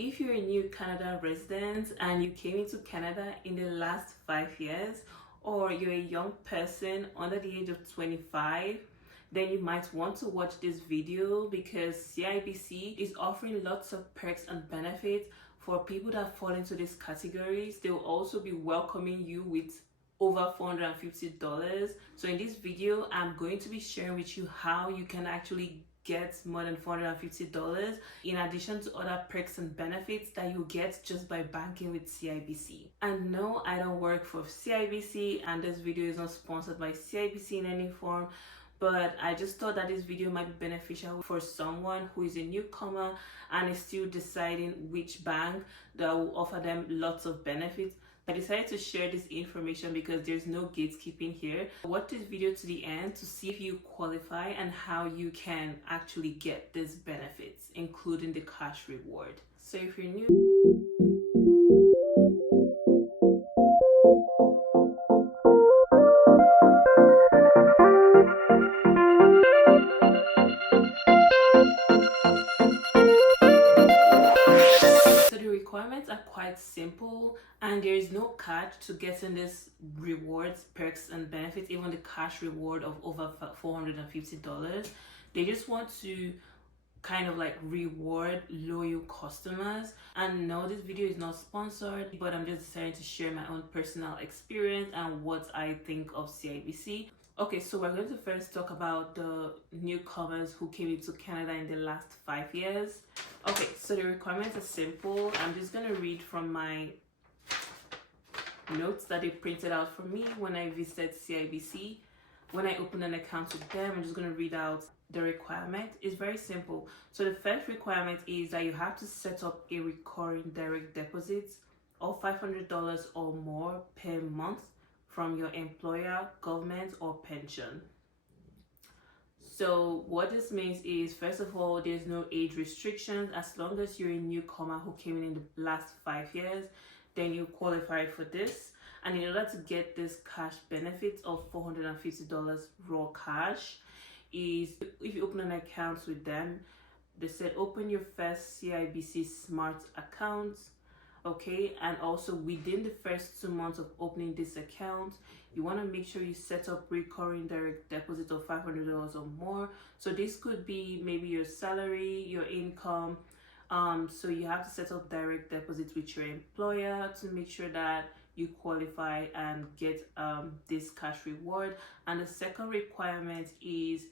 If you're a new Canada resident and you came into Canada in the last 5 years, or you're a young person under the age of 25, then you might want to watch this video because CIBC is offering lots of perks and benefits for people that fall into these categories. They will also be welcoming you with over $450. So in this video, I'm going to be sharing with you how you can actually get more than $450 in addition to other perks and benefits that you get just by banking with CIBC. And no, I don't work for CIBC, and this video is not sponsored by CIBC in any form, but I just thought that this video might be beneficial for someone who is a newcomer and is still deciding which bank that will offer them lots of benefits. I decided to share this information because there's no gatekeeping here. Watch this video to the end to see if you qualify and how you can actually get these benefits, including the cash reward. So if you're new, requirements are quite simple and there is no catch to getting this rewards, perks and benefits, even the cash reward of over $450. They just want to kind of like reward loyal customers. And no, this video is not sponsored, but I'm just deciding to share my own personal experience and what I think of CIBC. Okay, so we're going to first talk about the newcomers who came into Canada in the last 5 years. Okay, so the requirements are simple. I'm just going to read from my notes that they printed out for me when I visited CIBC. When I opened an account with them, I'm just going to read out the requirement. It's very simple. So the first requirement is that you have to set up a recurring direct deposit of $500 or more per month from your employer, government, or pension. So what this means is, first of all, there's no age restrictions. As long as you're a newcomer who came in the last 5 years, then you qualify for this. And in order to get this cash benefit of $450 raw cash, is if you open an account with them, they said open your first CIBC Smart account. Okay, and also within the first 2 months of opening this account, you want to make sure you set up recurring direct deposit of $500 or more. So this could be maybe your salary, your income. So you have to set up direct deposits with your employer to make sure that you qualify and get this cash reward. And the second requirement is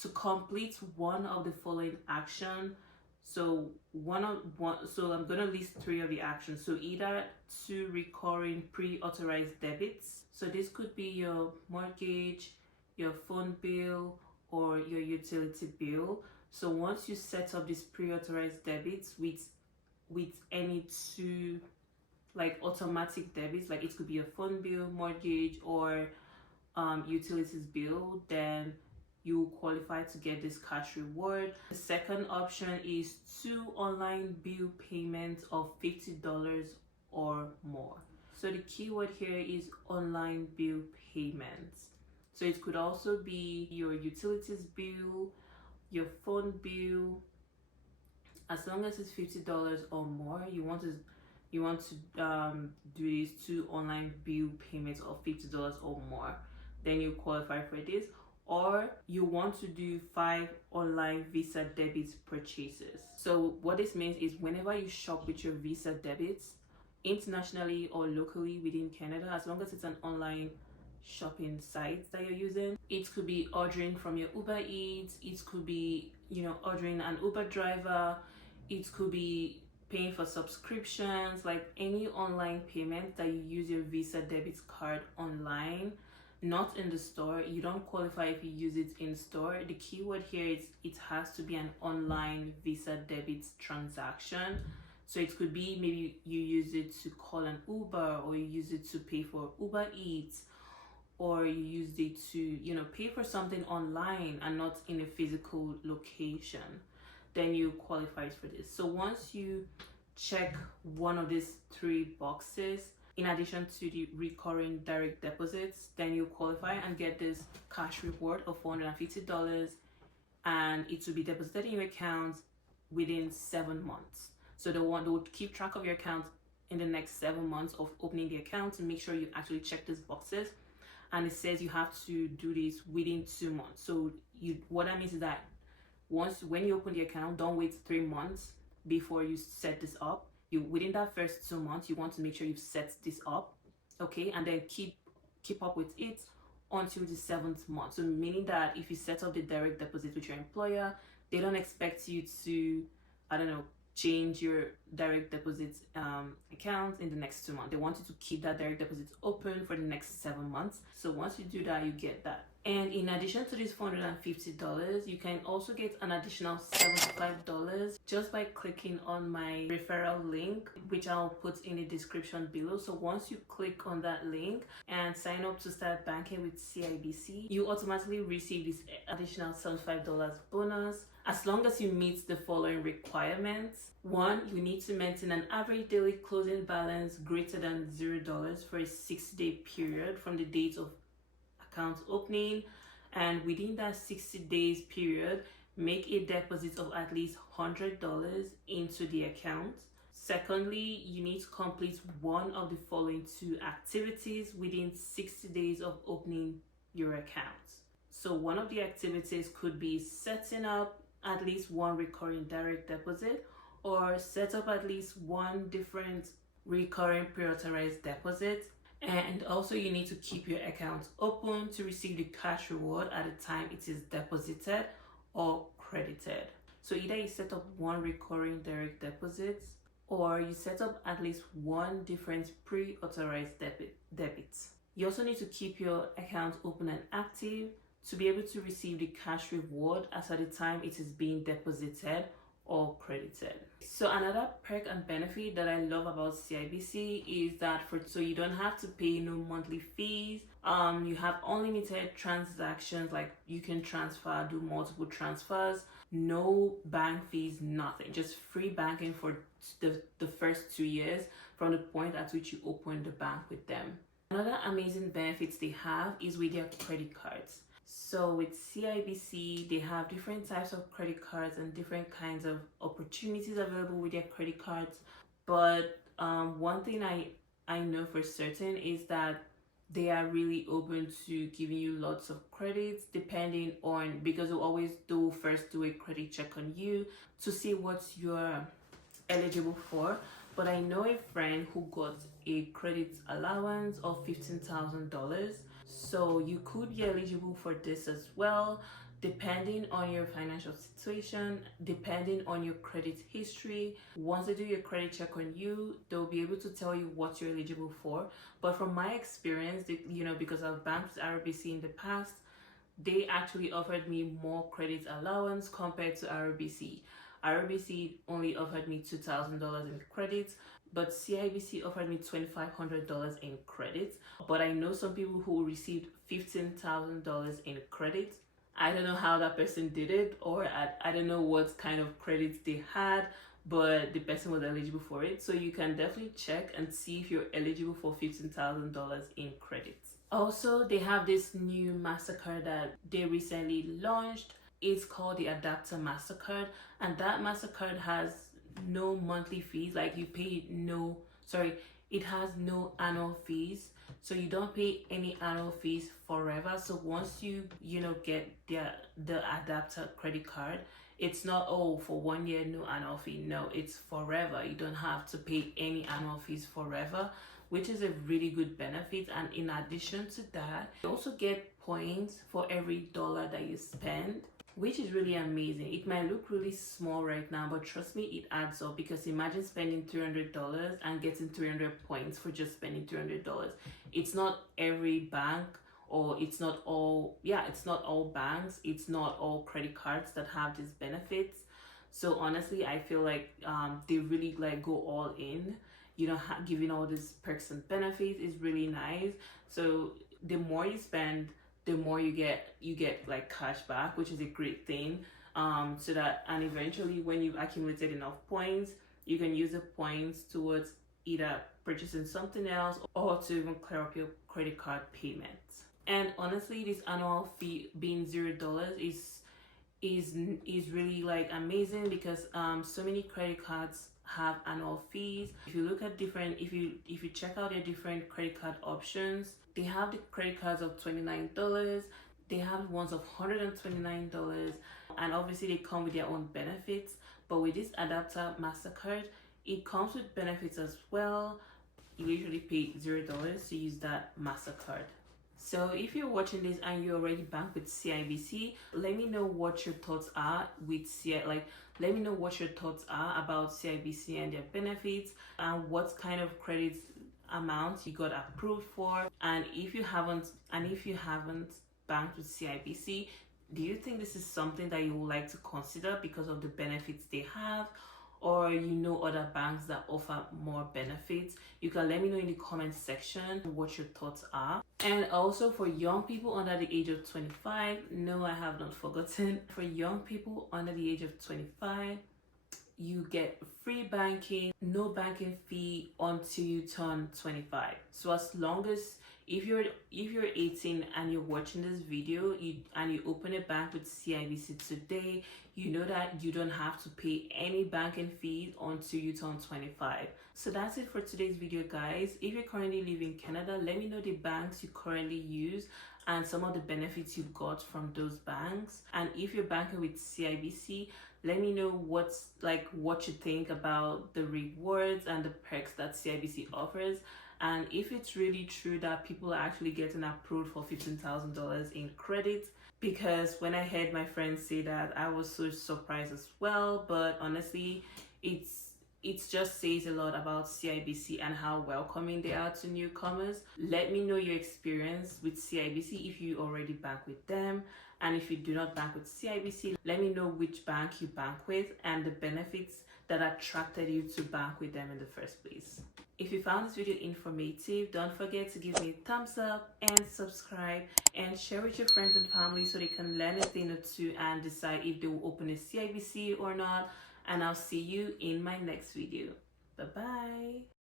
to complete one of the following action. So so I'm going to list 3 of the actions. So either 2 recurring pre-authorized debits. So this could be your mortgage, your phone bill, or your utility bill. So once you set up these pre-authorized debits with any 2 like automatic debits, like it could be a phone bill, mortgage, or utilities bill, then you qualify to get this cash reward. The second option is 2 online bill payments of $50 or more. So the keyword here is online bill payments. So it could also be your utilities bill, your phone bill. As long as it's $50 or more, you want to do these 2 online bill payments of $50 or more, then you qualify for this. Or you want to do 5 online Visa debit purchases. So what this means is whenever you shop with your Visa debits, internationally or locally within Canada, as long as it's an online shopping site that you're using, it could be ordering from your Uber Eats, it could be, ordering an Uber driver, it could be paying for subscriptions, like any online payment that you use your Visa debit card online, not in the store. You don't qualify if you use it in store. The keyword here is it has to be an online Visa debit transaction. So it could be maybe you use it to call an Uber, or you use it to pay for Uber Eats, or you use it to pay for something online and not in a physical location. Then you qualify for this. So once you check one of these 3 boxes, in addition to the recurring direct deposits, then you qualify and get this cash reward of $450, and it will be deposited in your account within 7 months. So they would keep track of your account in the next 7 months of opening the account, and make sure you actually check these boxes. And it says you have to do this within 2 months. So what that means is that when you open the account, don't wait 3 months before you set this up. Within that first 2 months, you want to make sure you've set this up, okay, and then keep up with it until the 7th month. So meaning that if you set up the direct deposit with your employer, they don't expect you to, I don't know, change your direct deposit account in the next 2 months. They want you to keep that direct deposit open for the next 7 months. So once you do that, you get that. And in addition to this $450, you can also get an additional $75 just by clicking on my referral link, which I'll put in the description below. So once you click on that link and sign up to start banking with CIBC, you automatically receive this additional $75 bonus as long as you meet the following requirements. 1, you need to maintain an average daily closing balance greater than $0 for a 6-day period from the date of account opening, and within that 60 days period, make a deposit of at least $100 into the account. Secondly, you need to complete one of the following 2 activities within 60 days of opening your account. So one of the activities could be setting up at least one recurring direct deposit, or set up at least one different recurring pre-authorized deposit. And also you need to keep your account open to receive the cash reward at the time it is deposited or credited. So either you set up one recurring direct deposit, or you set up at least one different pre-authorized debit. You also need to keep your account open and active to be able to receive the cash reward as at the time it is being deposited or credited. So another perk and benefit that I love about CIBC is that so you don't have to pay no monthly fees. You have unlimited transactions, like you can do multiple transfers, no bank fees, nothing, just free banking for the first 2 years from the point at which you open the bank with them. Another amazing benefits they have is with their credit cards. So with CIBC, they have different types of credit cards and different kinds of opportunities available with their credit cards. But one thing I know for certain is that they are really open to giving you lots of credits depending on, because they'll always first do a credit check on you to see what you're eligible for. But I know a friend who got a credit allowance of $15,000. So you could be eligible for this as well, depending on your financial situation, depending on your credit history. Once they do your credit check on you, they'll be able to tell you what you're eligible for. But from my experience, because I've banked with RBC in the past, they actually offered me more credit allowance compared to RBC. RBC only offered me $2,000 in credit, but CIBC offered me $2,500 in credit. But I know some people who received $15,000 in credit. I don't know how that person did it, or I don't know what kind of credits they had, but the person was eligible for it. So you can definitely check and see if you're eligible for $15,000 in credits. Also, they have this new MasterCard that they recently launched. It's called the Adapter MasterCard, and that MasterCard has no monthly fees. Like it has no annual fees, so you don't pay any annual fees forever. So once you get the Adapter credit card, it's not, for 1 year no annual fee. No, it's forever. You don't have to pay any annual fees forever, which is a really good benefit. And in addition to that, you also get points for every dollar that you spend, which is really amazing. It might look really small right now, but trust me, it adds up. Because imagine spending $300 and getting 300 points for just spending $300. It's not every bank, or it's not all banks, it's not all credit cards that have these benefits. So honestly, I feel like they really go all in, giving all these perks and benefits is really nice. So the more you spend, the more you get like cash back, which is a great thing. And eventually when you've accumulated enough points, you can use the points towards either purchasing something else or to even clear up your credit card payments. And honestly, this annual fee being $0 is really amazing, because so many credit cards have annual fees. If you look at if you check out their different credit card options, they have the credit cards of $29, they have ones of $129, and obviously they come with their own benefits. But with this adapter MasterCard, it comes with benefits as well. You usually pay $0 to use that MasterCard. So if you're watching this and you already bank with CIBC, let me know what your thoughts are with let me know what your thoughts are about CIBC and their benefits, and what kind of credit amount you got approved for. And if you haven't banked with CIBC, do you think this is something that you would like to consider because of the benefits they have? Or you know other banks that offer more benefits? You can let me know in the comment section what your thoughts are. And also for young people under the age of 25, no, I have not forgotten. For young people under the age of 25, you get free banking, no banking fee until you turn 25. So as long as if you're 18 and you're watching this video and you open a bank with CIBC today, you know that you don't have to pay any banking fees until you turn 25. So that's it for today's video, guys. If you currently live in Canada, let me know the banks you currently use and some of the benefits you got from those banks. And if you're banking with CIBC, let me know what you think about the rewards and the perks that CIBC offers, and if it's really true that people are actually getting approved for $15,000 in credit. Because when I heard my friends say that, I was so surprised as well. But honestly, it just says a lot about CIBC and how welcoming they are to newcomers. Let me know your experience with CIBC if you already bank with them. And if you do not bank with CIBC, let me know which bank you bank with and the benefits that attracted you to bank with them in the first place. If you found this video informative, don't forget to give me a thumbs up and subscribe, and share with your friends and family so they can learn a thing or two and decide if they will open a CIBC or not. And I'll see you in my next video. Bye bye.